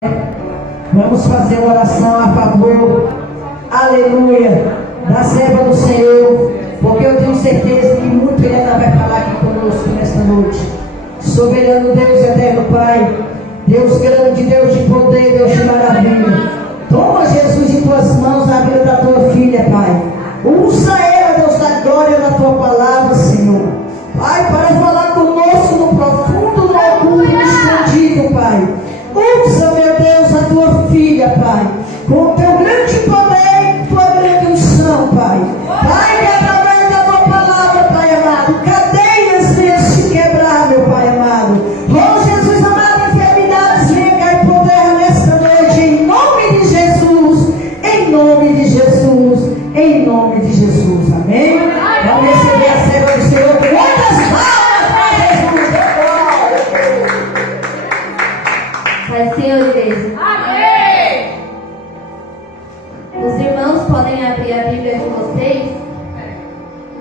Vamos fazer uma oração a favor, aleluia, da serva do Senhor, porque eu tenho certeza que muito Ele ainda vai falar aqui conosco nesta noite. Soberano Deus, eterno Pai, Deus grande, Deus de poder, Deus de maravilha, toma Jesus em tuas mãos na vida da tua filha, Pai. Usa ela, Deus da glória, da tua palavra, Senhor. Pai, para falar conosco no profundo, no oculto, no escondido, Pai. Usa, meu Deus, a tua filha, Pai, com o teu grande poder e tua grande unção, Pai. Pai, que através da tua palavra, Pai amado, cadeias venham se quebrar, meu Pai amado. Oh, Jesus amado, enfermidades venham cair por terra nesta noite, em nome de Jesus, em nome de Jesus, em nome de Jesus, amém? Vamos receber a serva do Senhor. Quantas palmas para Jesus? Pai, Senhor, igreja. Amém! Os irmãos podem abrir a Bíblia de vocês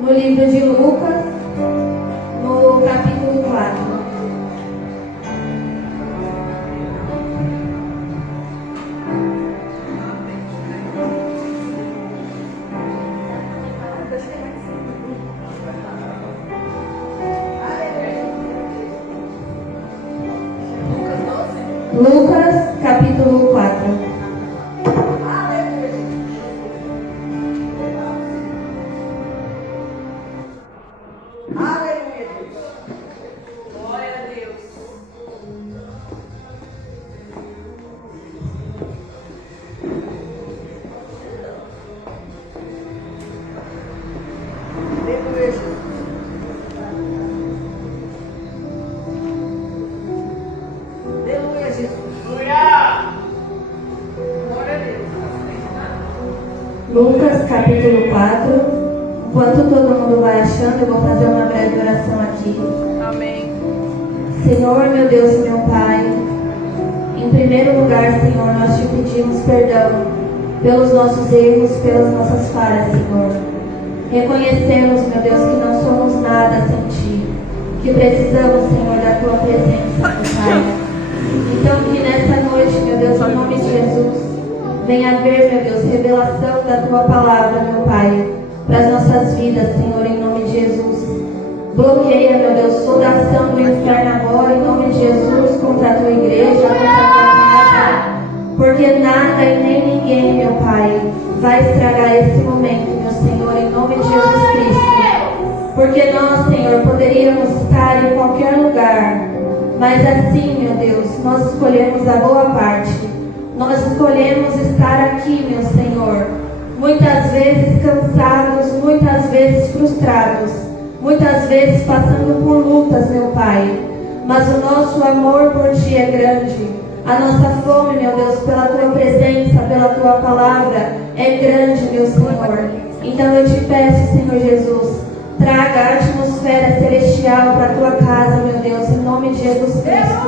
no livro de Lucas, no capítulo 4. Lucas, capítulo 4. Aleluia, Deus. Glória a Deus. Aleluia, Jesus. Aleluia, Jesus. Glória. Glória a Deus. Lucas, capítulo 4. Enquanto todo mundo vai achando, eu vou fazer uma breve oração aqui. Amém. Senhor, meu Deus e meu Pai, em primeiro lugar, Senhor, nós te pedimos perdão pelos nossos erros, pelas nossas falhas, Senhor. Reconhecemos, meu Deus, que não somos nada sem Ti, que precisamos, Senhor, da Tua presença, meu Pai. Então, que nessa noite, meu Deus, em nome de Jesus, venha haver, meu Deus, revelação da Tua palavra, meu Pai, para as nossas vidas, Senhor, em nome de Jesus. Bloqueia, meu Deus, toda ação do inferno agora, em nome de Jesus, contra a Tua igreja, contra a Tua casa, porque nada e nem ninguém, meu Pai, vai estragar esse momento, meu Senhor, em nome de Jesus Cristo. Porque nós, Senhor, poderíamos estar em qualquer lugar, mas assim, meu Deus, nós escolhemos a boa parte. Nós escolhemos estar aqui, meu Senhor, muitas vezes cansados, muitas vezes frustrados, muitas vezes passando por lutas, meu Pai. Mas o nosso amor por Ti é grande. A nossa fome, meu Deus, pela Tua presença, pela Tua palavra é grande, meu Senhor. Então eu te peço, Senhor Jesus, traga a atmosfera celestial para a Tua casa, meu Deus, em nome de Jesus Cristo.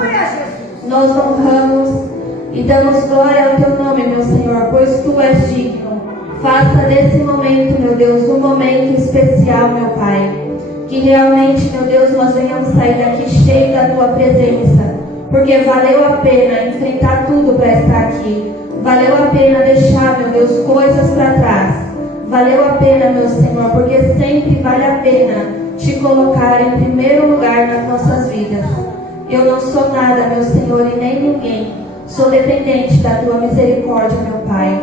Nós honramos e damos glória ao Teu nome, meu Senhor, pois Tu és digno. Faça desse momento, meu Deus, um momento especial, meu Pai. Que realmente, meu Deus, nós venhamos sair daqui cheio da Tua presença. Porque valeu a pena enfrentar tudo para estar aqui. Valeu a pena deixar, meu Deus, coisas para trás. Valeu a pena, meu Senhor, porque sempre vale a pena Te colocar em primeiro lugar nas nossas vidas. Eu não sou nada, meu Senhor, e nem ninguém. Sou dependente da Tua misericórdia, meu Pai.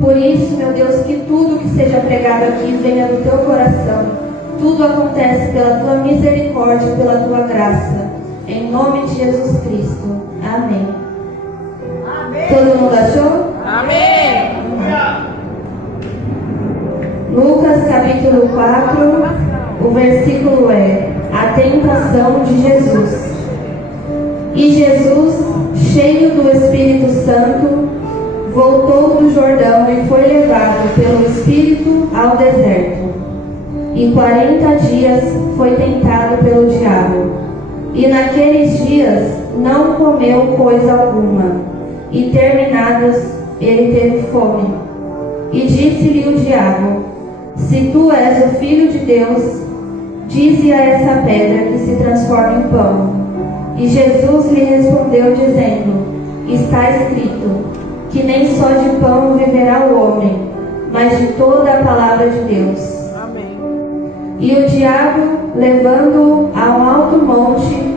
Por isso, meu Deus, que tudo que seja pregado aqui venha do Teu coração. Tudo acontece pela Tua misericórdia, pela Tua graça. Em nome de Jesus Cristo. Amém. Amém. Todo mundo achou? Amém. Lucas capítulo 4, o versículo é a tentação de Jesus. E Jesus, cheio do Espírito Santo, voltou do Jordão e foi levado pelo Espírito ao deserto. E 40 dias foi tentado pelo diabo. E naqueles dias não comeu coisa alguma. E terminados, ele teve fome. E disse-lhe o diabo: Se tu és o Filho de Deus, dize a essa pedra que se transforma em pão. E Jesus lhe respondeu dizendo: está escrito, que nem só de pão viverá o homem, mas de toda a palavra de Deus. Amém. E o diabo, levando-o a um alto monte,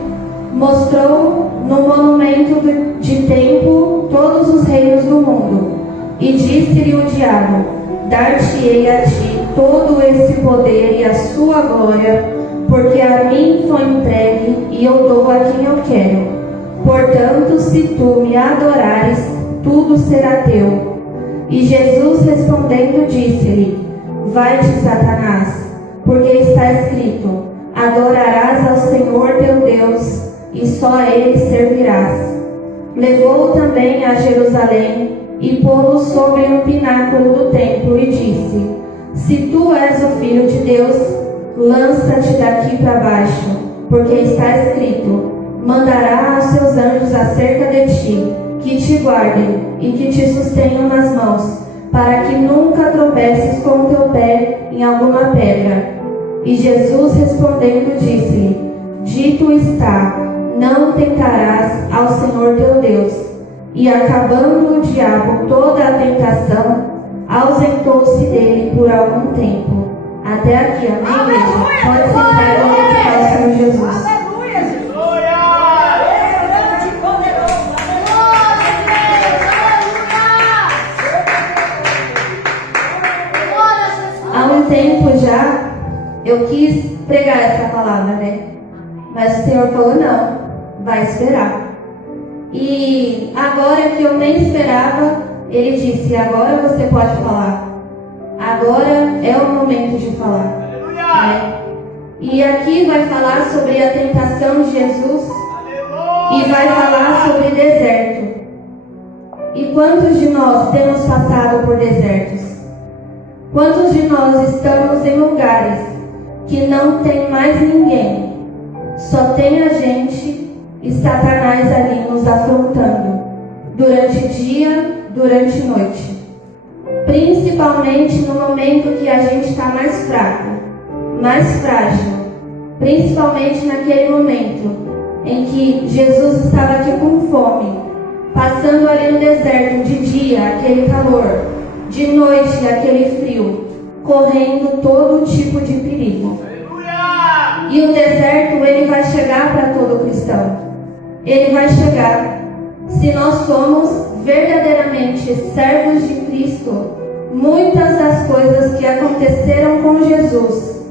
mostrou no monumento de templo todos os reinos do mundo. E disse-lhe o diabo: dar-te-ei a ti todo esse poder e a sua glória, porque a mim foi entregue e eu dou a quem eu quero. Portanto, se tu me adorares, tudo será teu. E Jesus respondendo disse-lhe: vai-te, Satanás, porque está escrito: adorarás ao Senhor teu Deus, e só a Ele servirás. Levou-o também a Jerusalém e pô-lo sobre um pináculo do templo e disse: se tu és o Filho de Deus, lança-te daqui para baixo, porque está escrito: mandará aos seus anjos acerca de ti, que te guardem e que te sustenham nas mãos, para que nunca tropeces com o teu pé em alguma pedra. E Jesus respondendo disse-lhe: dito está, não tentarás ao Senhor teu Deus. E acabando o diabo toda a tentação, ausentou-se dele por algum tempo. Até aqui, amém, igreja? Pode sentar e glorificar o Senhor Jesus. Aleluia, Jesus. Há um tempo já, eu quis pregar essa palavra, né? Mas o Senhor falou: não, vai esperar. E agora que eu nem esperava, Ele disse: agora você pode falar. Agora é o momento de falar. Né? E aqui vai falar sobre a tentação de Jesus e vai falar sobre deserto. E quantos de nós temos passado por desertos? Quantos de nós estamos em lugares que não tem mais ninguém? Só tem a gente e Satanás ali nos afrontando, durante dia, durante noite. Principalmente no momento que a gente está mais fraco, mais frágil. Principalmente naquele momento em que Jesus estava aqui com fome, passando ali no deserto, de dia, aquele calor, de noite, aquele frio, correndo todo tipo de perigo. E o deserto, ele vai chegar para todo cristão. Ele vai chegar. Se nós somos verdadeiramente servos de Cristo, muitas das coisas que aconteceram com Jesus,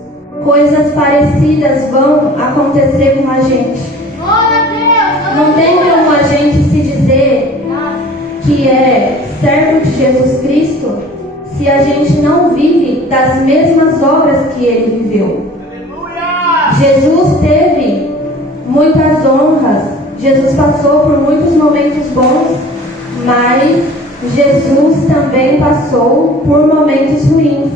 coisas parecidas vão acontecer com a gente. Não tem como a gente se dizer que é servo de Jesus Cristo se a gente não vive das mesmas obras que ele viveu. Jesus teve muitas honras, Jesus passou por muitos momentos bons, mas Jesus também passou por momentos ruins,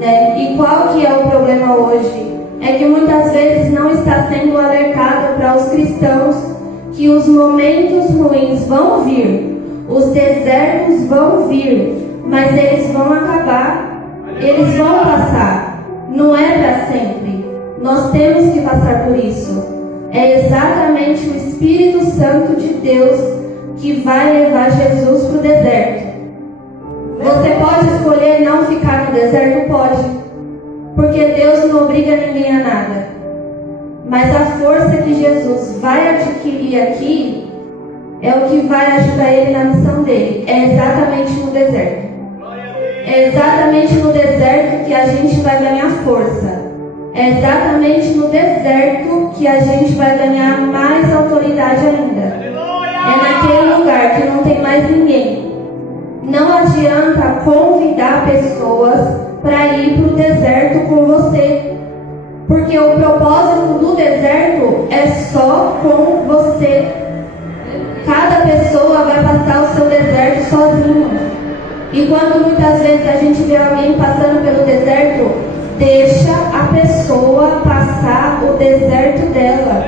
né? E qual que é o problema hoje? É que muitas vezes não está sendo alertado para os cristãos que os momentos ruins vão vir, os desertos vão vir, mas eles vão acabar, eles vão passar, não é para sempre. Nós temos que passar por isso. É exatamente o Espírito Santo de Deus que vai levar Jesus para o deserto. Você pode escolher não ficar no deserto? Pode. Porque Deus não obriga ninguém a nada. Mas a força que Jesus vai adquirir aqui é o que vai ajudar ele na missão dele. É exatamente no deserto. É exatamente no deserto que a gente vai ganhar força. É exatamente no deserto que a gente vai ganhar mais autoridade ainda. É naquele lugar que não tem mais ninguém. Não adianta convidar pessoas para ir para o deserto com você. Porque o propósito do deserto é só com você. Cada pessoa vai passar o seu deserto sozinho. E quando muitas vezes a gente vê alguém passando pelo deserto, deixa a pessoa passar o deserto dela.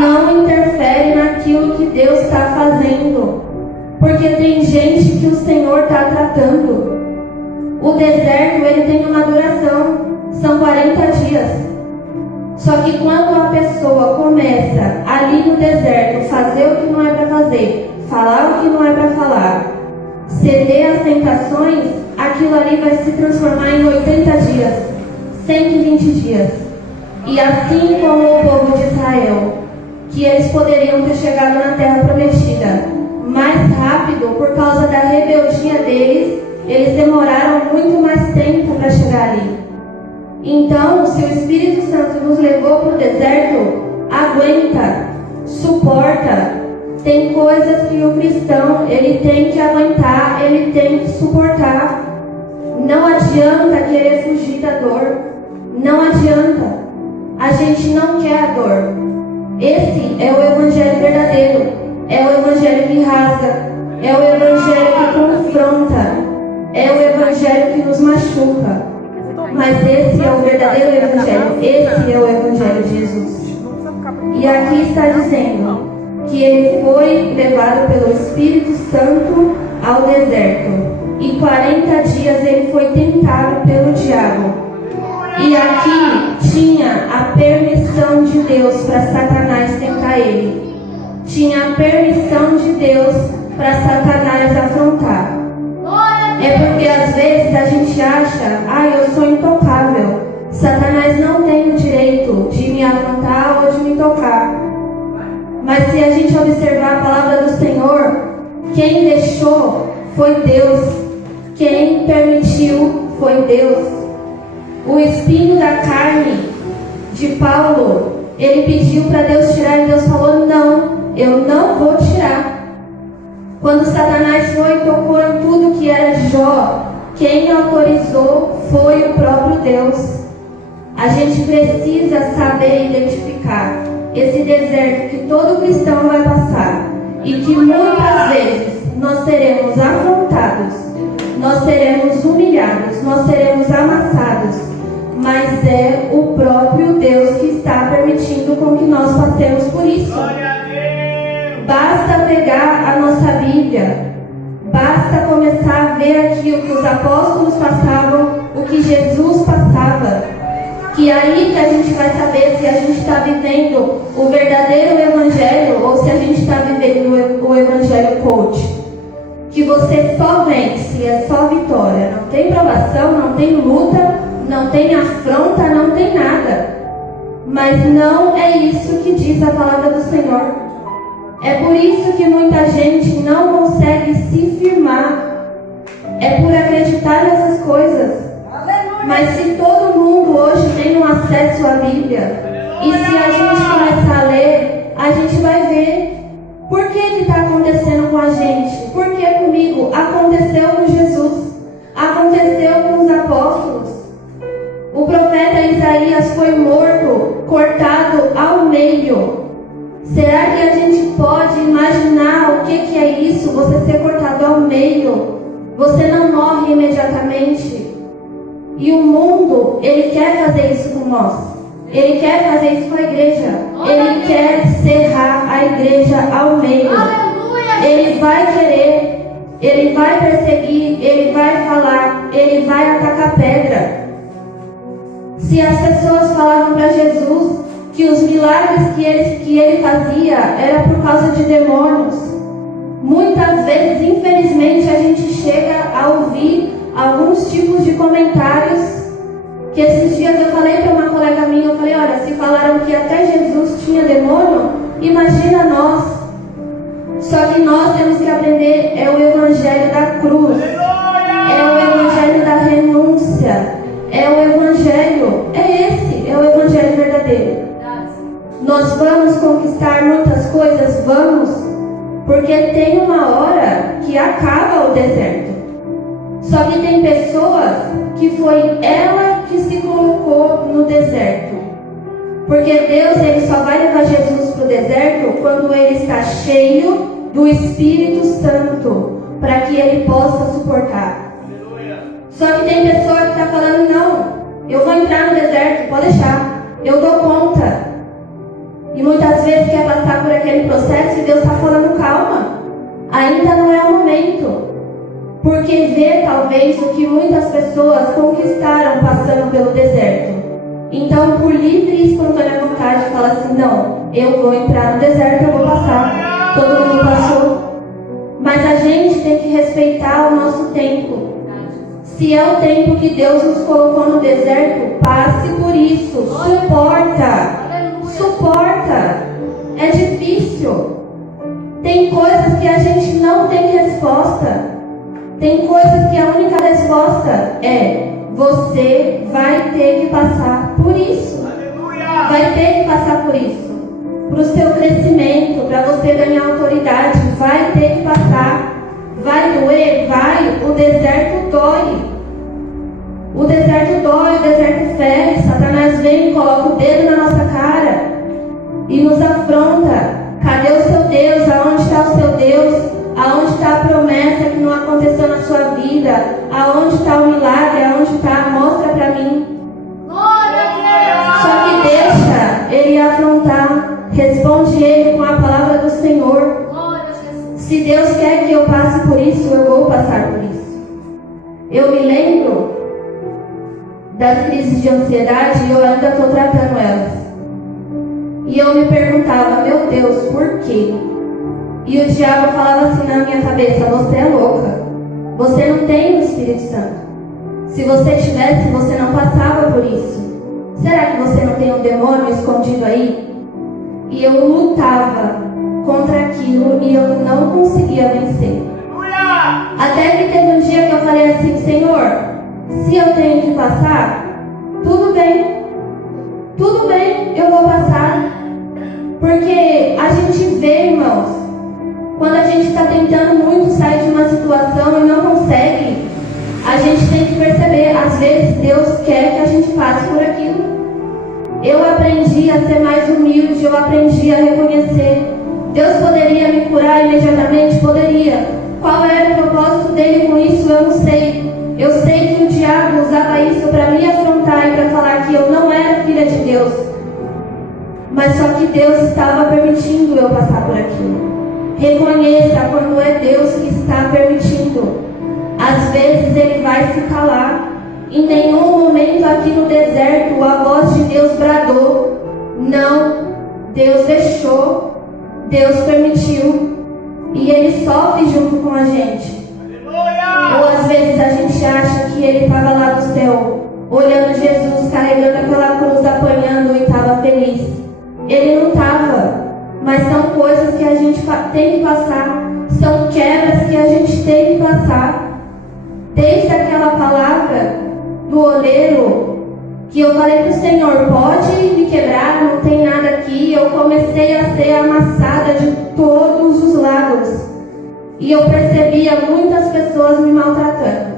Não interfere naquilo que Deus está fazendo. Porque tem gente que o Senhor está tratando. O deserto, ele tem uma duração. São 40 dias. Só que quando a pessoa começa ali no deserto fazer o que não é para fazer, ceder às tentações, aquilo ali vai se transformar em 80 dias, 120 dias. E assim como o povo de Israel, que eles poderiam ter chegado na terra prometida mais rápido, por causa da rebeldia deles, eles demoraram muito mais tempo para chegar ali. Então, se o Espírito Santo nos levou para o deserto, aguenta, suporta. Tem coisas que o cristão, ele tem que aguentar, ele tem que suportar. Não adianta querer fugir da dor. Não adianta. A gente não quer a dor. Esse é o evangelho verdadeiro. É o evangelho que rasga. É o evangelho que confronta. É o evangelho que nos machuca. Mas esse é o verdadeiro evangelho. Esse é o evangelho de Jesus. E aqui está dizendo que ele foi levado pelo Espírito Santo ao deserto. E 40 dias ele foi tentado pelo diabo. E aqui tinha a permissão de Deus para Satanás tentar ele. Tinha a permissão de Deus para Satanás afrontar. É porque às vezes a gente acha, eu sou intocável. Satanás não tem o direito de me afrontar ou de me tocar. Mas se a gente observar a palavra do Senhor, quem deixou foi Deus. Quem permitiu foi Deus. O espinho da carne de Paulo, ele pediu para Deus tirar e Deus falou, não, eu não vou tirar. Quando Satanás foi e tocou em tudo que era de Jó, quem autorizou foi o próprio Deus. A gente precisa saber identificar esse deserto que todo cristão vai passar e que muitas vezes nós seremos afrontados, nós seremos humilhados, nós seremos amassados, mas é o próprio Deus que está permitindo com que nós passemos por isso. Basta pegar a nossa Bíblia, basta começar a ver aqui o que os apóstolos passavam, o que Jesus passava, que aí que a gente vai saber se a gente está vivendo o verdadeiro evangelho ou se a gente está vivendo o evangelho coach. Que você só vence, é só vitória, não tem provação, não tem luta, não tem afronta, não tem nada. Mas não é isso que diz a palavra do Senhor. É por isso que muita gente não consegue se firmar. É por acreditar nessas coisas. Mas se todo mundo hoje tem um acesso à Bíblia, e se a gente começar a ler, a gente vai ver por que está acontecendo com a gente. Por que comigo? Aconteceu com Jesus. Aconteceu com os apóstolos. O profeta Isaías foi morto, cortado ao meio. Será que a gente pode imaginar o que é isso? Você ser cortado ao meio. Você não morre imediatamente. E o mundo, ele quer fazer isso com nós. Ele quer fazer isso com a igreja. Ele quer cerrar a igreja ao meio. Ele vai querer, ele vai perseguir, ele vai falar, ele vai atacar pedra. Se as pessoas falavam para Jesus que os milagres que ele fazia era por causa de demônios, muitas vezes, infelizmente, a gente chega a ouvir alguns tipos de comentários que esses dias eu falei para uma colega minha, eu falei, olha, se falaram que até Jesus tinha demônio, imagina nós. Só que nós temos que aprender, é o evangelho da cruz, é o evangelho da renúncia, é o evangelho, é esse, é o evangelho verdadeiro. Nós vamos conquistar muitas coisas, vamos, porque tem uma hora que acaba o deserto. Só que tem pessoas que foi ela que se colocou no deserto. Porque Deus, ele só vai levar Jesus para o deserto quando ele está cheio do Espírito Santo, para que ele possa suportar. Só que tem pessoa que está falando, não, eu vou entrar no deserto, pode deixar, eu dou conta. E muitas vezes quer passar por aquele processo e Deus está falando, calma, ainda não é o momento. Porque vê talvez o que muitas pessoas conquistaram passando pelo deserto. Então, por livre e espontânea vontade, fala assim, não, eu vou entrar no deserto, eu vou passar. Todo mundo passou. Mas a gente tem que respeitar o tempo. Se é o tempo que Deus nos colocou no deserto, passe por isso. Suporta. É difícil. Tem coisas que a gente não tem resposta. Tem coisas que a única resposta é: você vai ter que passar por isso. Vai ter que passar por isso. Para o seu crescimento, para você ganhar autoridade, vai ter que passar. Vai doer? Vai. O deserto dói. O deserto fere. Satanás vem e coloca o dedo na nossa cara e nos afronta. Cadê o seu Deus? Aonde está o seu Deus? Aonde está a promessa que não aconteceu na sua vida? Aonde está o milagre? Aonde está? Mostra para mim. Só que deixa ele afrontar. Responde ele com a palavra do Senhor. Se Deus quer que eu passe por isso, eu vou passar por isso. Eu me lembro das crises de ansiedade e eu ainda estou tratando elas. E eu me perguntava: meu Deus, por quê? E o diabo falava assim na minha cabeça: você é louca. Você não tem o Espírito Santo. Se você tivesse, você não passava por isso. Será que você não tem um demônio escondido aí? E eu lutava contra aquilo e eu não conseguia vencer. Até que teve um dia que eu falei assim: Senhor, se eu tenho que passar, tudo bem, eu vou passar. Porque a gente vê, irmãos, quando a gente está tentando muito sair de uma situação e não consegue, a gente tem que perceber, às vezes Deus quer que a gente passe por aquilo. Eu aprendi a ser mais humilde, eu aprendi a reconhecer. Deus poderia me curar imediatamente? Poderia. Qual era o propósito dele com isso? Eu não sei. Eu sei que o diabo usava isso para me afrontar e para falar que eu não era filha de Deus. Mas só que Deus estava permitindo eu passar por aquilo. Reconheça quando é Deus que está permitindo. Às vezes Ele vai se calar. Em nenhum momento aqui no deserto a voz de Deus bradou. Não. Deus deixou. Deus permitiu. E Ele sofre junto com a gente. Ou às vezes a gente acha que Ele estava lá do céu, olhando Jesus, carregando aquela cruz, apanhando e estava feliz. Ele não estava. Mas são coisas que a gente tem que passar. São quebras que a gente tem que passar. Desde aquela palavra do oleiro, que eu falei para o Senhor: pode me quebrar, não tem nada aqui. Eu comecei a ser amassada de todos os lados. E eu percebia muitas pessoas me maltratando.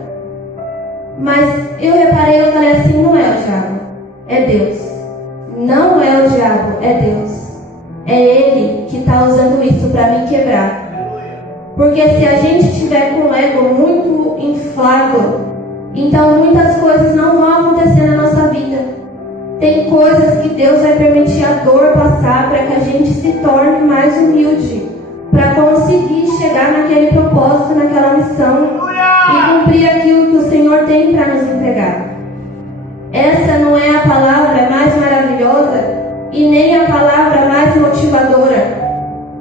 Mas eu reparei, eu falei assim: não é o diabo, é Deus. Não é o diabo, é Deus. É Ele que está usando isso para me quebrar. Porque se a gente estiver com o ego muito inflado, então muitas coisas não vão acontecer na nossa vida. Tem coisas que Deus vai permitir a dor passar para que a gente se torne mais humilde, para conseguir chegar naquele propósito, naquela missão e cumprir aquilo que o Senhor tem para nos entregar. Essa não é a palavra mais maravilhosa e nem a palavra mais motivadora.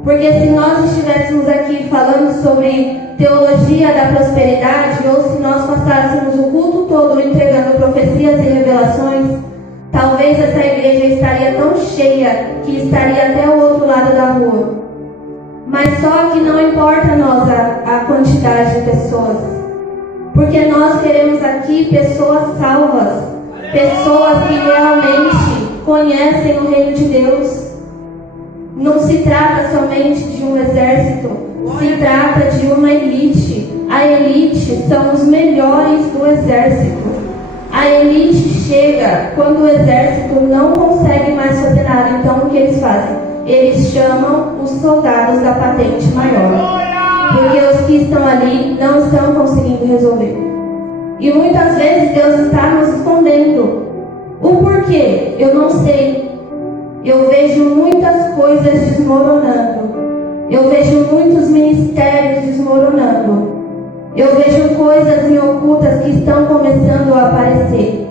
Porque se nós estivéssemos aqui falando sobre teologia da prosperidade, ou se nós passássemos o culto todo entregando profecias e revelações, talvez essa igreja estaria tão cheia que estaria até o outro lado da rua. Mas só que não importa a nós a quantidade de pessoas, porque nós queremos aqui pessoas salvas, pessoas que realmente conhecem o reino de Deus. Não se trata somente de um exército, se trata de uma elite. A elite são os melhores do exército. A elite chega quando o exército não consegue mais fazer nada. Então o que eles fazem? Eles chamam os soldados da patente maior, porque os que estão ali não estão conseguindo resolver. E muitas vezes Deus está nos escondendo. O porquê? Eu não sei. Eu vejo muitas coisas desmoronando. Eu vejo muitos ministérios desmoronando. Eu vejo coisas ocultas que estão começando a aparecer.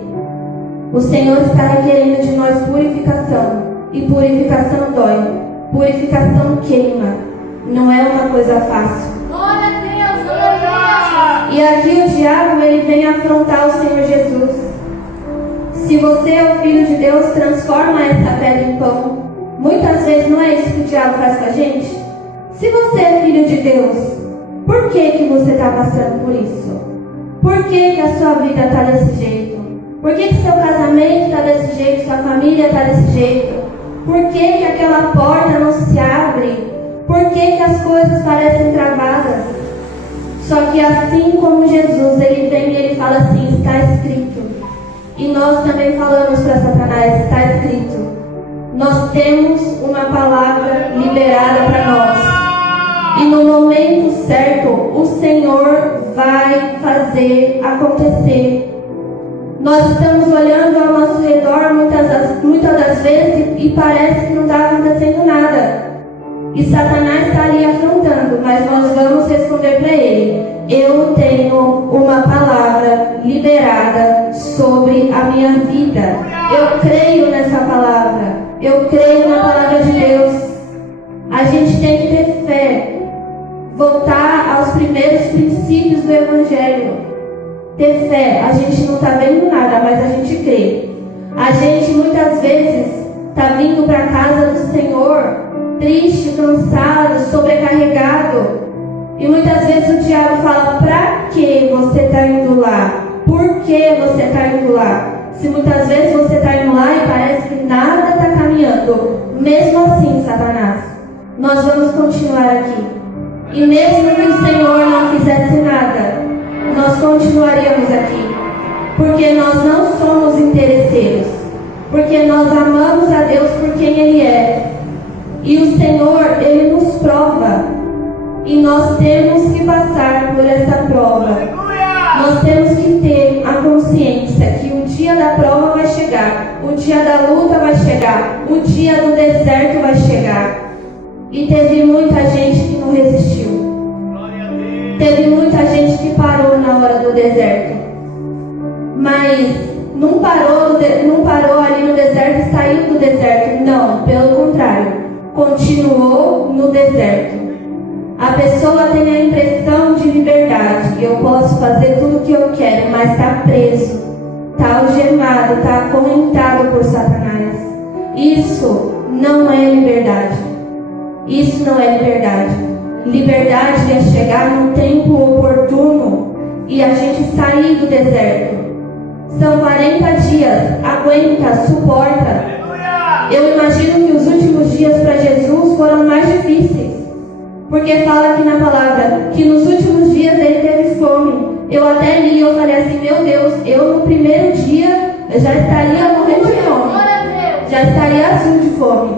O Senhor está requerendo de nós purificação. E purificação dói. Purificação queima. Não é uma coisa fácil. Glória a Deus, aleluia. E E aqui o diabo, ele vem afrontar o Senhor Jesus. Se você é o Filho de Deus, transforma essa pedra em pão. Muitas vezes não é isso que o diabo faz com a gente? Se você é Filho de Deus, por que você está passando por isso? Por que a sua vida está desse jeito? Por que seu casamento está desse jeito? Sua família está desse jeito? Por que aquela porta não se abre? Por que as coisas parecem travadas? Só que assim como Jesus, ele vem e ele fala assim, está escrito. E nós também falamos para Satanás, está escrito. Nós temos uma palavra liberada para nós. E no momento certo, o Senhor vai fazer acontecer. Nós estamos olhando ao nosso redor muitas das vezes e parece que não está acontecendo nada. E Satanás está ali afrontando, mas nós vamos responder para ele. Eu tenho uma palavra liberada sobre a minha vida. Eu creio nessa palavra. Eu creio na palavra de Deus. A gente tem que ter fé. Voltar aos primeiros princípios do Evangelho. Ter fé. A gente não está vendo nada, mas a gente crê. A gente muitas vezes está vindo para a casa do Senhor triste, cansado, sobrecarregado. E muitas vezes o diabo fala, pra que você está indo lá? Por que você está indo lá? Se muitas vezes você está indo lá e parece que nada está caminhando. Mesmo assim, Satanás, nós vamos continuar aqui. E mesmo que o Senhor não fizesse nada, nós continuaríamos aqui. Porque nós não somos interesseiros. Porque nós amamos a Deus por quem Ele é. E o Senhor, Ele nos prova. E nós temos que passar por essa prova. Nós temos que ter a consciência que o dia da prova vai chegar. O dia da luta vai chegar. O dia do deserto vai chegar. E teve muita gente que não resistiu. Teve muita gente que parou na hora do deserto. Mas não parou ali no deserto e saiu do deserto. Não, pelo contrário. Continuou no deserto. A pessoa tem a impressão de liberdade. Eu posso fazer tudo o que eu quero, mas está preso, está algemado, está acorrentado por Satanás. Isso não é liberdade. Isso não é liberdade. Liberdade é chegar num tempo oportuno e a gente sair do deserto. São 40 dias. Aguenta, suporta. Eu imagino que os últimos dias para Jesus foram mais difíceis. Porque fala aqui na palavra que nos últimos dias ele teve fome. Eu até li e eu falei assim, meu Deus, eu no primeiro dia já estaria morrendo de fome. Já estaria azul de fome.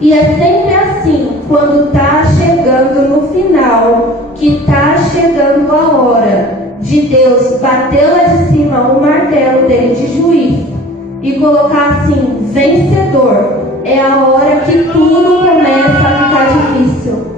E é sempre assim, quando está chegando no final, que está chegando a hora de Deus bater lá de cima o martelo dele de juiz e colocar assim, vencedor, é a hora que tudo começa a ficar difícil.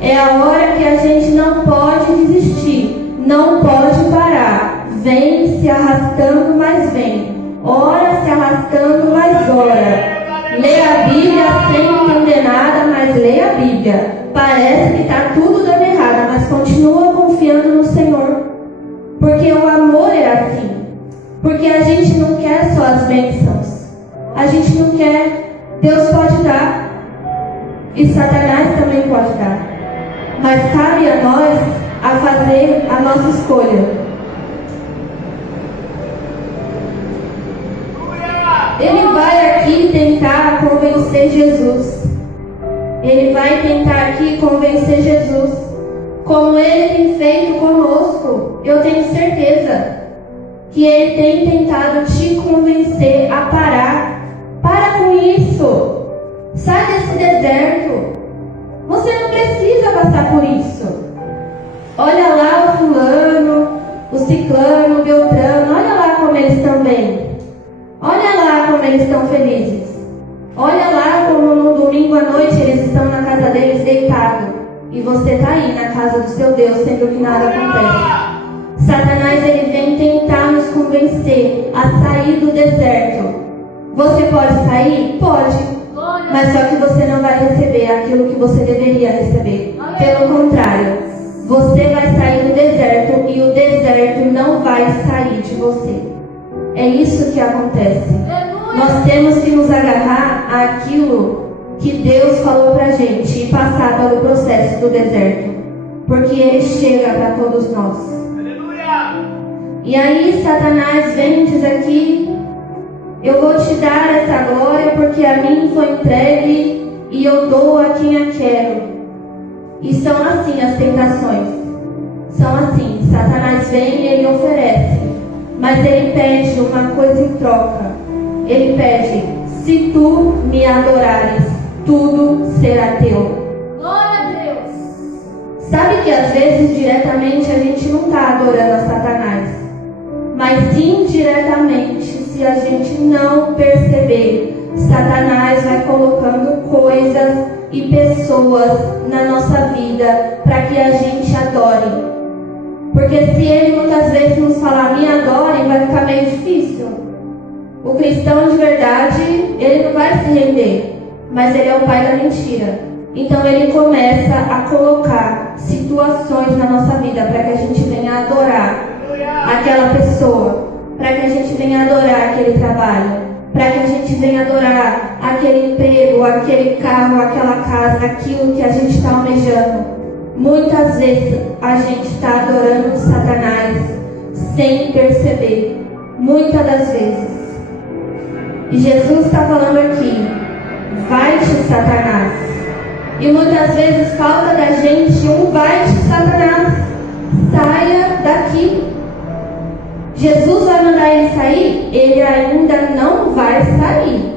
É a hora que a gente não pode desistir, não pode parar. Vem se arrastando, mas vem. Ora se arrastando, mas ora. Lê a Bíblia sem entender nada, mas lê a Bíblia. Parece que está tudo dando errado, mas continua confiando no Senhor. Porque o amor é assim. Porque a gente não quer só as bênçãos. A gente não quer. Deus pode dar. E Satanás também pode dar. Mas cabe a nós a fazer a nossa escolha. Ele vai aqui tentar convencer Jesus. Ele vai tentar aqui convencer Jesus. Como Ele tem feito conosco, eu tenho certeza que Ele tem tentado te convencer a parar. Para com isso. Sai desse deserto. Você não precisa passar por isso. Olha lá o fulano, o ciclano, o beltrano. Olha lá como eles estão bem. Olha lá como eles estão felizes. Olha lá como no domingo à noite eles estão na casa deles deitados. E você está aí na casa do seu Deus, sendo que nada acontece. Satanás, ele vem tentar nos convencer a sair do deserto. Você pode sair? Pode. Mas só que você não vai receber aquilo que você deveria receber. Pelo contrário, você vai sair do deserto e o deserto vai sair de você. É isso que acontece. Nós temos que nos agarrar àquilo que Deus falou pra gente e passar pelo processo do deserto, porque Ele chega para todos nós. E aí Satanás vem e diz aqui: eu vou te dar essa glória porque a mim foi entregue e eu dou a quem a quero. E são assim as tentações. São assim, Satanás vem e ele oferece, mas ele pede uma coisa em troca. Ele pede: se tu me adorares, tudo será teu. Glória a Deus. Sabe que às vezes diretamente a gente não está adorando a Satanás, mas indiretamente, se a gente não perceber, Satanás vai colocando coisas e pessoas na nossa vida para que a gente adore. Porque se ele muitas vezes nos falar me adore, vai ficar meio difícil. O cristão de verdade, ele não vai se render, mas ele é o pai da mentira. Então ele começa a colocar situações na nossa vida para que a gente venha adorar aquela pessoa, para que a gente venha adorar aquele trabalho, para que a gente venha adorar aquele emprego, aquele carro, aquela casa, aquilo que a gente está almejando. Muitas vezes a gente está adorando Satanás sem perceber, muitas das vezes. E Jesus está falando aqui: vai-te, Satanás. E muitas vezes falta da gente vai-te, Satanás, saia daqui. Jesus vai mandar ele sair? Ele ainda não vai sair.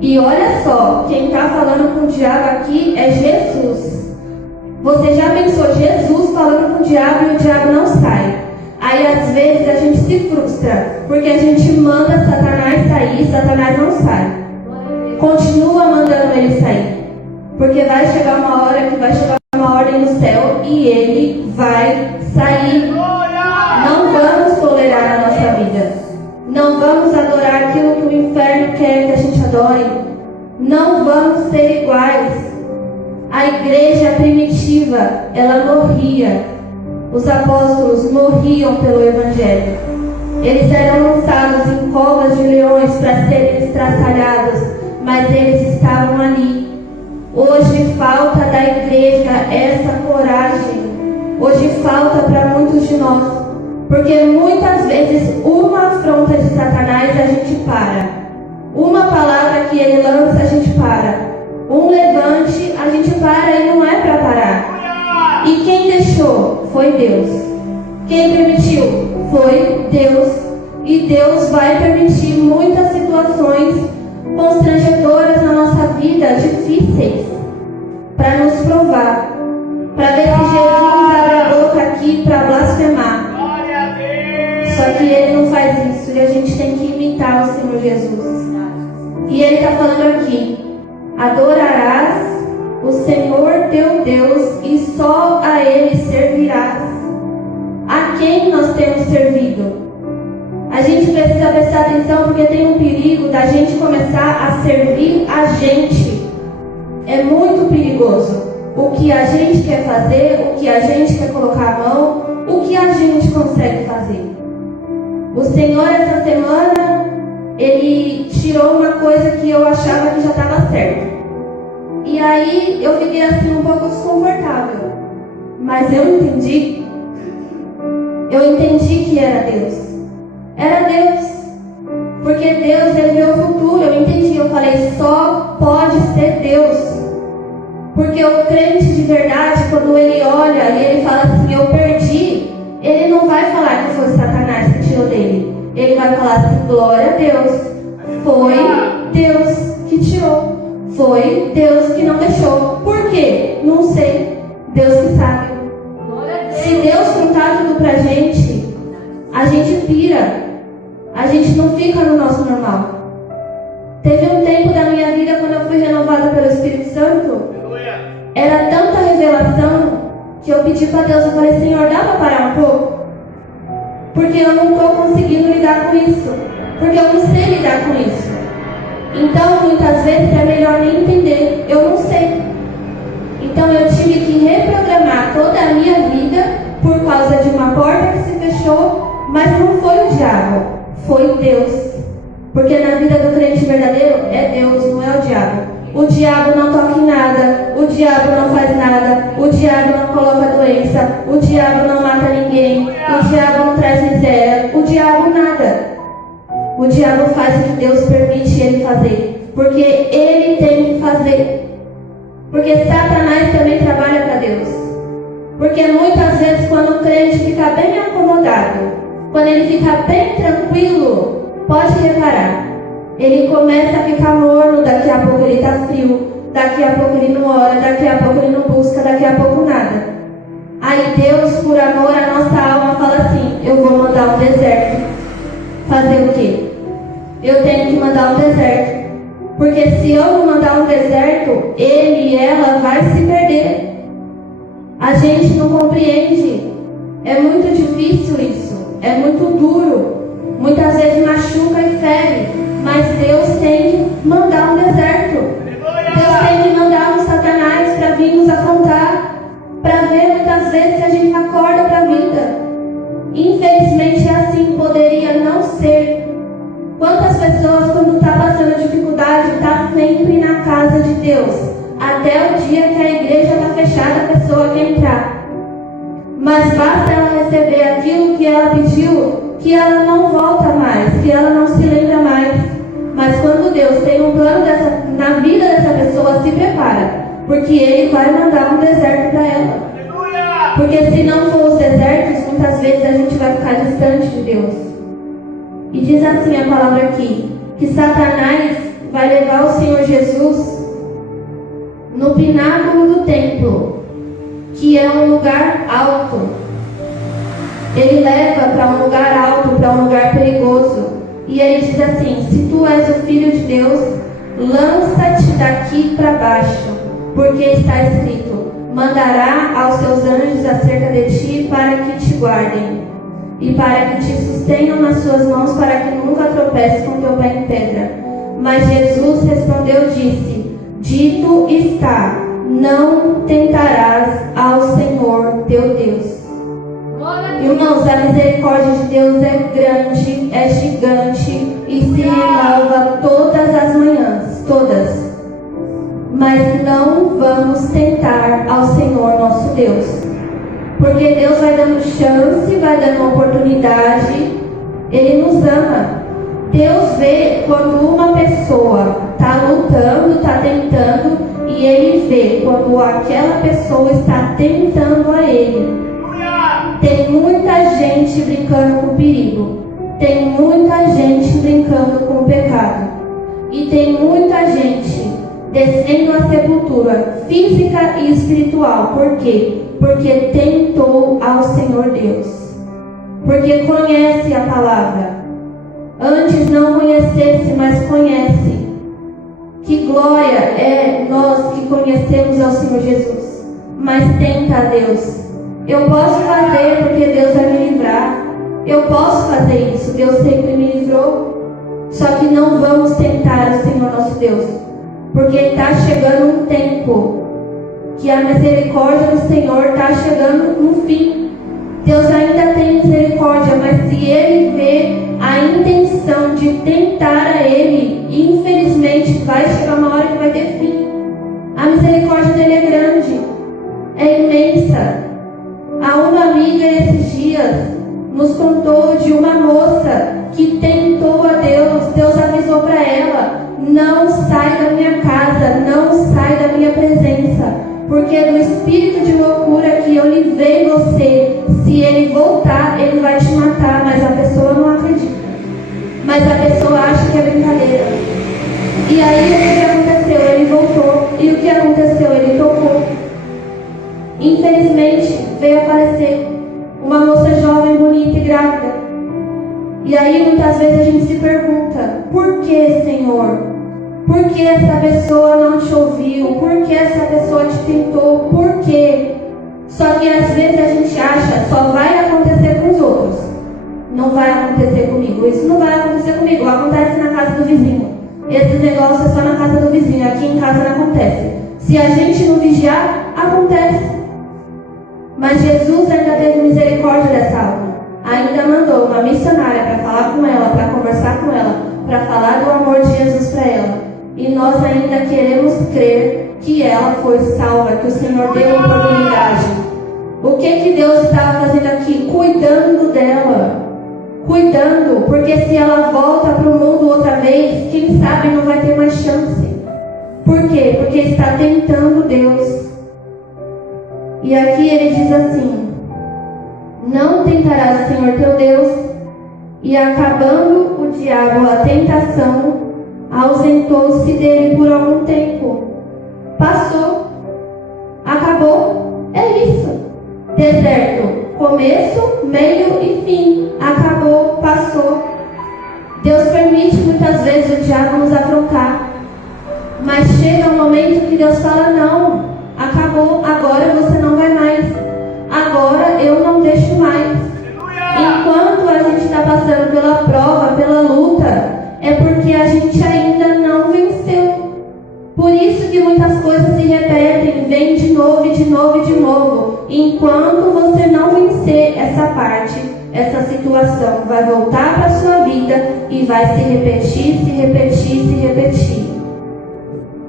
E olha só, quem está falando com o diabo aqui é Jesus. Você já pensou Jesus falando com o diabo e o diabo não sai? Aí às vezes a gente se frustra, porque a gente manda Satanás sair e Satanás não sai. Continua mandando ele sair, porque vai chegar uma hora que vai chegar uma ordem no céu e ele vai sair. Não vamos tolerar na nossa vida. Não vamos adorar aquilo que o inferno quer que a gente adore. Não vamos ser iguais. A igreja primitiva, ela morria. Os apóstolos morriam pelo evangelho. Eles eram lançados em covas de leões para serem estraçalhados, mas eles estavam ali. Hoje falta da igreja essa coragem. Hoje falta para muitos de nós. Porque muitas vezes uma afronta de Satanás a gente para. Uma palavra que ele lança a gente para. Um levante a gente para e não é para parar. E quem deixou? Foi Deus. Quem permitiu? Foi Deus. E Deus vai permitir muitas situações constrangedoras na nossa vida, difíceis, para nos provar. Para ver se Jesus abre a boca aqui para blasfemar. Só que ele não faz isso e a gente tem que imitar o Senhor Jesus. E ele está falando aqui: adorarás o Senhor teu Deus e só a Ele servirás. A quem nós temos servido? A gente precisa prestar atenção, porque tem um perigo da gente começar a servir a gente. É muito perigoso. O que a gente quer fazer, o que a gente quer colocar a mão, o que a gente consegue fazer. O Senhor, essa semana, Ele tirou uma coisa que eu achava que já estava certa. E aí eu fiquei assim um pouco desconfortável. Mas eu entendi. Eu entendi que era Deus. Era Deus. Porque Deus, Ele vê o futuro. Eu entendi. Eu falei: só pode ser Deus. Porque o crente de verdade, quando ele olha e ele fala assim: eu perdi, ele não vai falar que foi Satanás que tirou dele. Ele vai falar assim: glória a Deus. Foi Deus que tirou. Foi Deus que não deixou. Por quê? Não sei. Deus que sabe. Se Deus contar tudo pra gente, a gente pira. A gente não fica no nosso normal. Teve um tempo da minha vida, quando eu fui renovada pelo Espírito Santo, era tanta revelação que eu pedi para Deus. Eu falei: Senhor, dá para parar um pouco? Porque eu não estou conseguindo lidar com isso. Porque eu não sei lidar com isso. Então, muitas vezes é melhor nem entender. Eu não sei. Então, eu tive que reprogramar toda a minha vida por causa de uma porta que se fechou Mas não foi o diabo, foi Deus. Porque na vida do crente verdadeiro é Deus, não é o diabo. O diabo não toca em nada, o diabo não faz nada, o diabo não coloca doença, o diabo não mata ninguém, o diabo não traz miséria, o diabo nada. O diabo faz o que Deus permite ele fazer, porque ele tem que fazer. Porque Satanás também trabalha para Deus. Porque muitas vezes quando o crente fica bem acomodado, quando ele fica bem tranquilo, pode reparar, ele começa a ficar morno, daqui a pouco ele está frio, daqui a pouco ele não ora, daqui a pouco ele não busca, daqui a pouco nada. Aí Deus, por amor à nossa alma, fala assim: eu vou mandar um deserto. Fazer o quê? Eu tenho que mandar um deserto. Porque se eu não mandar um deserto, ele e ela vai se perder. A gente não compreende. É muito difícil isso. É muito duro. Muitas vezes machuca e fere. Mas Deus tem que mandar um deserto. Deus tem que mandar um Satanás para vir nos afrontar. Para ver muitas vezes se a gente acorda para a vida. Infelizmente é assim, poderia não ser. Quantas pessoas, quando está passando dificuldade, está sempre na casa de Deus, até o dia que a igreja está fechada, a pessoa quer entrar. Mas basta ela receber aquilo que ela pediu, que ela não volta mais, que ela não se lembra mais. Mas quando Deus tem um plano na vida dessa pessoa, se prepara, porque Ele vai mandar um deserto para ela. Porque se não for os desertos, muitas vezes a gente vai ficar distante de Deus. E diz assim a palavra aqui, que Satanás vai levar o Senhor Jesus no pináculo do templo, que é um lugar alto. Ele leva para um lugar alto, para um lugar perigoso. E ele diz assim: se tu és o Filho de Deus, lança-te daqui para baixo, porque está escrito: mandará aos seus anjos acerca de ti para que te guardem e para que te sustenham nas suas mãos, para que nunca tropeces com teu pé em pedra. Mas Jesus respondeu e disse: dito está, não tentarás ao Senhor teu Deus. Irmãos, a misericórdia de Deus é grande, é gigante e se renova todas as manhãs, todas. Mas não vamos tentar ao Senhor nosso Deus. Porque Deus vai dando chance, vai dando oportunidade. Ele nos ama. Deus vê quando uma pessoa está lutando, está tentando, e Ele vê quando aquela pessoa está tentando a Ele. Tem muita gente brincando com o perigo. Tem muita gente brincando com o pecado. E tem muita gente descendo a sepultura física e espiritual. Por quê? Porque tentou ao Senhor Deus. Porque conhece a palavra. Antes não conhecesse, mas conhece. Que glória é nós que conhecemos ao Senhor Jesus. Mas tenta a Deus. Eu posso fazer porque Deus vai me livrar. Eu posso fazer isso, Deus sempre me livrou. Só que não vamos tentar o Senhor nosso Deus. Porque está chegando um tempo que a misericórdia do Senhor está chegando no fim. Deus ainda tem misericórdia, mas se Ele vê a intenção de tentar a Ele, infelizmente vai chegar uma hora que vai ter fim. A misericórdia dEle é grande, é imensa. Há uma amiga esses dias nos contou de uma moça que tentou a Deus. Deus avisou para ela: não sai da minha casa, não sai da minha presença, porque no espírito de loucura que eu livrei você, se ele voltar, ele vai te matar. Mas a pessoa não acredita. Mas a pessoa acha que é brincadeira. E aí o que aconteceu? Ele voltou. E o que aconteceu? Ele tocou. Infelizmente veio aparecer uma moça jovem, bonita e grávida. E aí muitas vezes a gente se pergunta: por que, Senhor? Por que essa pessoa não te ouviu? Por que essa pessoa te tentou? Por quê? Só que às vezes a gente acha: só vai acontecer com os outros, não vai acontecer comigo. Isso não vai acontecer comigo, acontece na casa do vizinho. Esse negócio é só na casa do vizinho, aqui em casa não acontece. Se a gente não vigiar, acontece. Mas Jesus ainda teve misericórdia dessa alma. ainda mandou uma missionária para falar com ela, para conversar com ela, para falar do amor de Jesus para ela. E nós ainda queremos crer que ela foi salva, que o Senhor deu oportunidade. O que Deus estava fazendo aqui? Cuidando dela. Cuidando, porque se ela volta para o mundo outra vez, quem sabe não vai ter mais chance. Por quê? Porque está tentando Deus. E aqui ele diz assim: não tentarás o Senhor teu Deus. E acabando o diabo a tentação, ausentou-se dele por algum tempo. Passou. Acabou. É isso. Deserto. Começo, meio e fim. Acabou, passou. Deus permite muitas vezes o diabo nos afrontar. Mas chega um momento que Deus fala: não, acabou, agora você não vai mais. Agora eu não deixo mais. Enquanto a gente está passando pela prova, pela luta, é porque a gente ainda não venceu. Por isso que muitas coisas se repetem, vem de novo e de novo e de novo. Enquanto você não vencer essa parte, essa situação vai voltar para a sua vida e vai se repetir, se repetir, se repetir.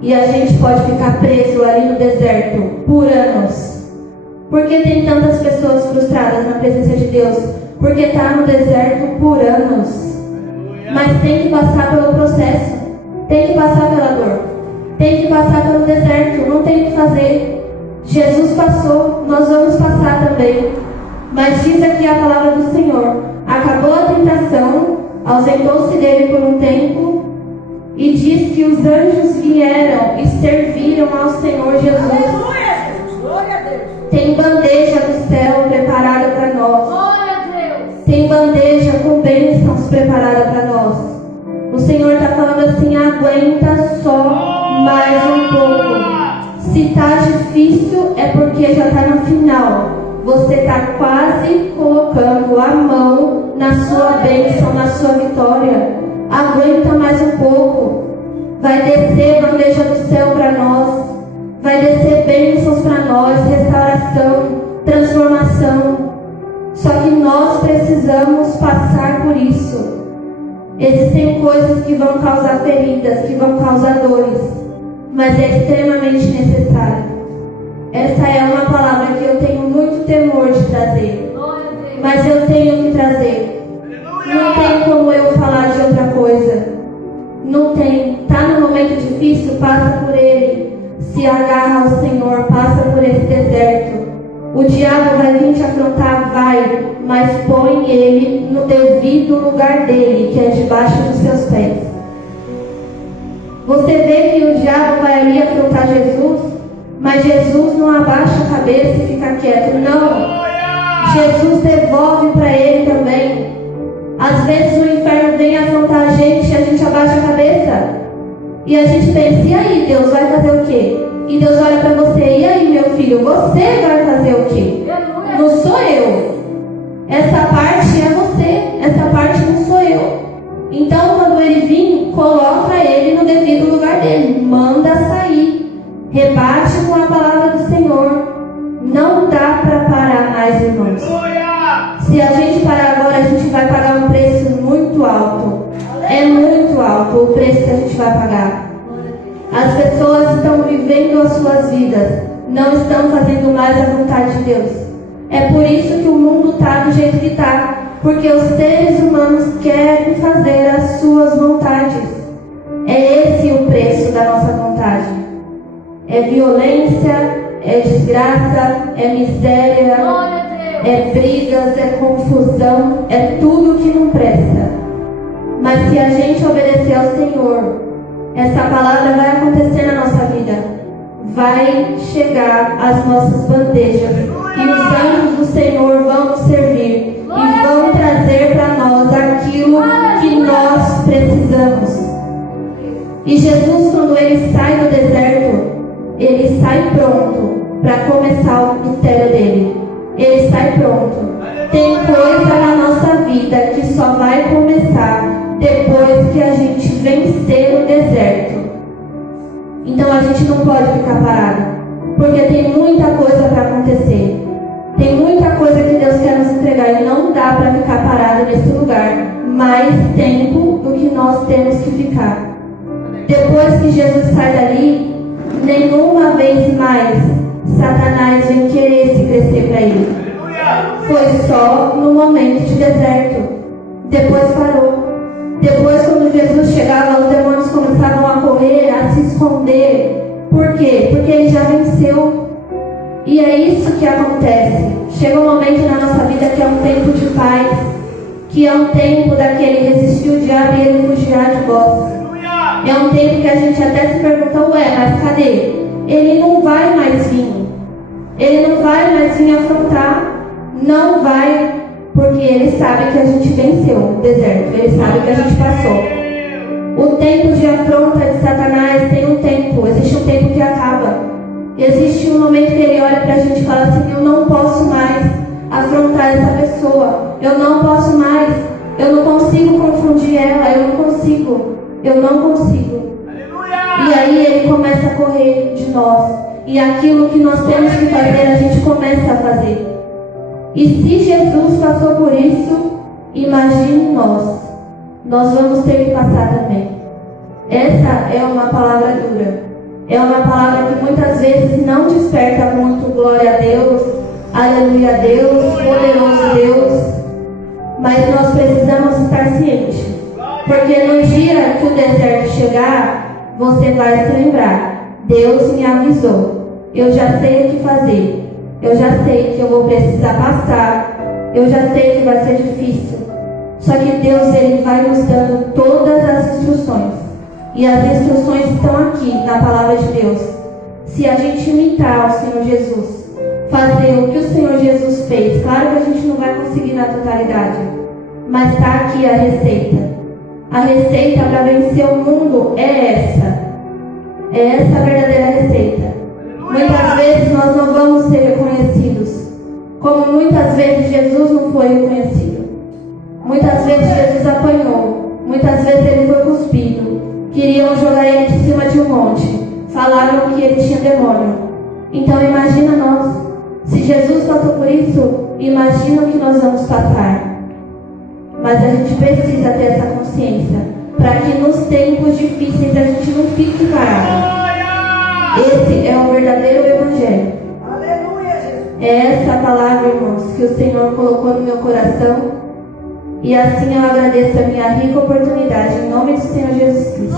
E a gente pode ficar preso ali no deserto por anos. Por que tem tantas pessoas frustradas na presença de Deus? Porque está no deserto por anos. Mas tem que passar pelo processo. Tem que passar pela dor. Tem que passar pelo deserto. Não tem o que fazer. Jesus passou. Nós vamos passar também. Mas diz aqui a palavra do Senhor: acabou a tentação, ausentou-se dele por um tempo. E diz que os anjos vieram e serviram ao Senhor Jesus. Aleluia, Deus. Glória a Deus. Tem bandeja do céu preparada para nós. Glória a Deus. Tem bandeja com bênçãos preparada para nós. O Senhor está falando assim: aguenta só mais um pouco. Se está difícil é porque já está no final. Você está quase colocando a mão na sua bênção, na sua vitória. Aguenta mais um pouco. Vai descer bandeja do céu para nós. Vai descer bênçãos para nós, restauração, transformação. Só que nós precisamos passar por isso. Existem coisas que vão causar feridas, que vão causar dores, mas é extremamente necessário. Essa é uma palavra que eu tenho muito temor de trazer, mas eu tenho que trazer. Não tem como eu falar de outra coisa. Não tem. Está no momento difícil, passa por ele. Se agarra ao Senhor, passa por esse deserto. O diabo vai vir te afrontar, vai, mas põe ele no devido lugar dele, que é debaixo dos seus pés. Você vê que o diabo vai ali afrontar Jesus, mas Jesus não abaixa a cabeça e fica quieto. Não. Jesus devolve para ele também. Às vezes o inferno vem afrontar a gente abaixa a cabeça. E a gente pensa: e aí, Deus vai fazer o quê? E Deus olha para você: e aí, meu filho, você vai fazer o quê? Não sou eu. Essa parte é você. Essa parte não sou eu. Então, quando ele vir, coloca ele no devido lugar dele. Manda sair. Rebate com a palavra do Senhor. Não dá para parar mais, irmãos. Se a gente parar agora, a gente vai pagar um preço muito alto. É muito alto o preço que a gente vai pagar. As pessoas estão vivendo as suas vidas, não estão fazendo mais a vontade de Deus. É por isso que o mundo está do jeito que está, porque os seres humanos querem fazer as suas vontades. É esse o preço da nossa vontade. É violência, é desgraça, é miséria, é brigas, é confusão, é tudo que não presta. Mas se a gente obedecer ao Senhor, essa palavra vai acontecer na nossa vida. Vai chegar as nossas bandejas. E os anjos do Senhor vão nos servir. E vão trazer para nós aquilo que nós precisamos. E Jesus, quando ele sai do deserto, ele sai pronto para começar o mistério dele. Ele sai pronto. Tem coisa na nossa vida que só vai começar depois que a gente vencer o deserto. Então a gente não pode ficar parado, porque tem muita coisa para acontecer. Tem muita coisa que Deus quer nos entregar e não dá para ficar ficado nesse lugar mais tempo do que nós temos que ficar. Depois que Jesus sai dali, nenhuma vez mais Satanás vem querer se crescer para ele. Foi só no momento de deserto. Depois parou. Depois, quando Jesus chegava, os demônios começavam a correr, a se esconder. Por quê? Porque ele já venceu. E é isso que acontece. Chega um momento na nossa vida que é um tempo de paz, que é um tempo daquele resistir o diabo e ele fugirá de vós. É um tempo que a gente até se pergunta, ué, mas cadê? Ele não vai mais vir. Ele não vai mais vir afrontar. Não vai, porque ele sabe que a gente venceu o deserto. Ele sabe que a gente passou. O tempo de afronta de Satanás tem um tempo. Existe um tempo que acaba. Existe um momento que ele olha pra gente e fala assim, eu não posso mais afrontar essa pessoa. Eu não posso mais. Eu não consigo confundir ela. Eu não consigo. E aí ele começa a correr de nós. E aquilo que nós temos que fazer, a gente começa a fazer. E se Jesus passou por isso, imagine nós. Nós vamos ter que passar também. Essa é uma palavra dura. É uma palavra que muitas vezes não desperta muito glória a Deus, aleluia a Deus, poderoso Deus. Mas nós precisamos estar cientes. Porque no dia que o deserto chegar, você vai se lembrar. Deus me avisou. Eu já sei o que fazer. Eu já sei que eu vou precisar passar. Eu já sei que vai ser difícil. Só que Deus, Ele vai nos dando todas as instruções. E as instruções estão aqui na palavra de Deus. Se a gente imitar o Senhor Jesus, fazer o que o Senhor Jesus fez, claro que a gente não vai conseguir na totalidade, mas está aqui a receita. A receita para vencer o mundo é essa. É essa a verdadeira receita. Muitas vezes nós não vamos ser reconhecidos, como muitas vezes Jesus não foi reconhecido. Muitas vezes Jesus apanhou, muitas vezes ele foi cuspido. Queriam jogar ele de cima de um monte, falaram que ele tinha demônio. Então imagina nós, se Jesus passou por isso, imagina o que nós vamos passar. Mas a gente precisa ter essa consciência, para que nos tempos difíceis a gente não fique parado. Esse é o verdadeiro Evangelho. Aleluia, Jesus. É essa palavra, irmãos, que o Senhor colocou no meu coração. E assim eu agradeço a minha rica oportunidade, em nome do Senhor Jesus Cristo.